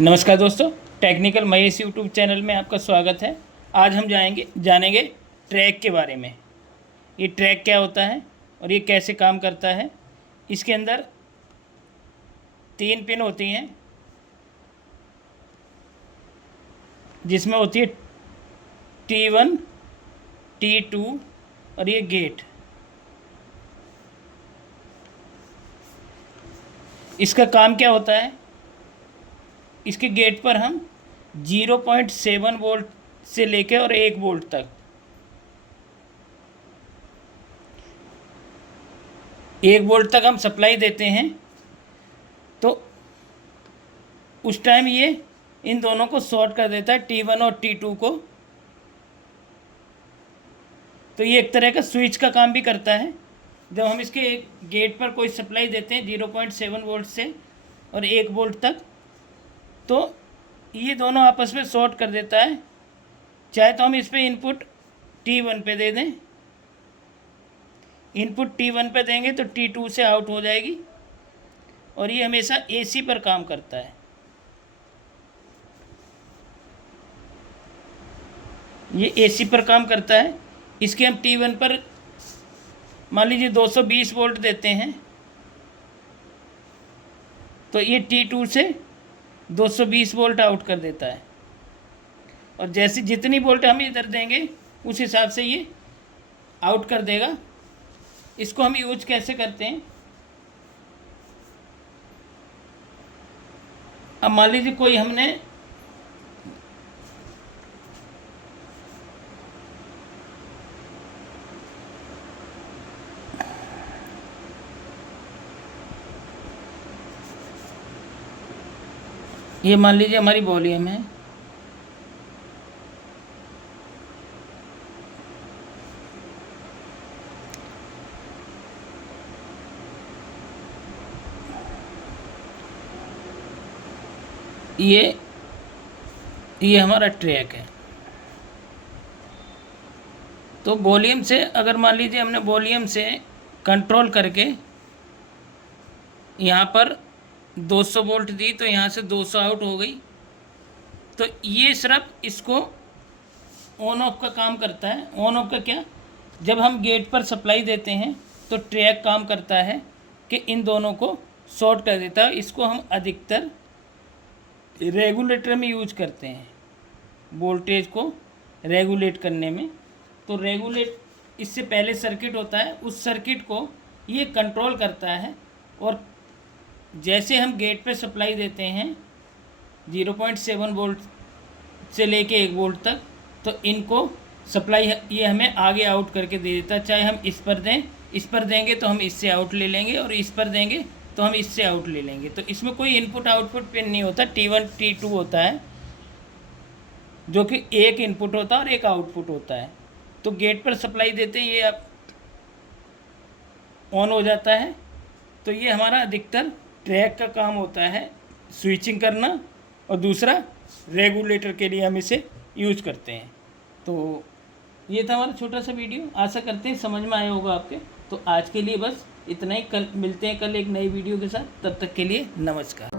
नमस्कार दोस्तों, technical Mahesh YouTube channel में आपका स्वागत है। आज हम जानेंगे ट्रैक के बारे में। ये ट्रैक क्या होता है और ये कैसे काम करता है। इसके अंदर 3 पिन होती हैं, जिसमें होती है T1, T2 और ये गेट। इसका काम क्या होता है, इसके गेट पर हम 0.7 वोल्ट से लेकर और 1 वोल्ट तक 1 वोल्ट तक हम सप्लाई देते हैं। तो उस टाइम ये इन दोनों को शॉर्ट कर देता है, T1 और T2 को। तो ये एक तरह का स्विच का काम भी करता है। जब हम इसके एक गेट पर कोई सप्लाई देते हैं 0.7 वोल्ट से और 1 वोल्ट तक, तो ये दोनों आपस में शॉर्ट कर देता है। चाहे तो हम इस पर इनपुट T1 पे दे दें, इनपुट T1 पे देंगे तो T2 से आउट हो जाएगी, और ये हमेशा AC पर काम करता है। ये AC पर काम करता है। इसके हम T1 पर मान लीजिए 220 वोल्ट देते हैं, तो ये T2 से 220 वोल्ट आउट कर देता है। और जैसे जितनी वोल्ट हम इधर देंगे उस हिसाब से ये आउट कर देगा। इसको हम यूज कैसे करते हैं, अब मान लीजिए कोई हमने ये मान लीजिए हमारी वॉल्यूम है, ये हमारा ट्रैक है। तो वॉल्यूम से अगर मान लीजिए हमने वॉल्यूम से कंट्रोल करके यहाँ पर 200 वोल्ट दी, तो यहाँ से 200 आउट हो गई। तो ये सिर्फ इसको ऑन ऑफ का काम करता है। ऑन ऑफ का क्या, जब हम गेट पर सप्लाई देते हैं तो ट्रैक काम करता है कि इन दोनों को शॉर्ट कर देता है। इसको हम अधिकतर रेगुलेटर में यूज करते हैं, वोल्टेज को रेगुलेट करने में। तो रेगुलेट इससे पहले सर्किट होता है, उस सर्किट को ये कंट्रोल करता है। और जैसे हम गेट पे सप्लाई देते हैं 0.7 वोल्ट से लेके 1 वोल्ट तक, तो इनको सप्लाई ये हमें आगे आउट करके दे देता है। चाहे हम इस पर दें, इस पर देंगे तो हम इससे आउट ले लेंगे, और इस पर देंगे तो हम इससे आउट ले लेंगे। तो इसमें कोई इनपुट आउटपुट पिन नहीं होता। T1 T2 होता है, जो कि एक इनपुट होता है और एक आउटपुट होता है। तो गेट पर सप्लाई देते ही ये अब ऑन हो जाता है। तो ये हमारा अधिकतर ट्रैक का काम होता है, स्विचिंग करना, और दूसरा रेगुलेटर के लिए हम इसे यूज करते हैं। तो ये था हमारा छोटा सा वीडियो। आशा करते हैं समझ में आया होगा आपके। तो आज के लिए बस इतना ही। कल मिलते हैं, कल एक नई वीडियो के साथ। तब तक के लिए नमस्कार।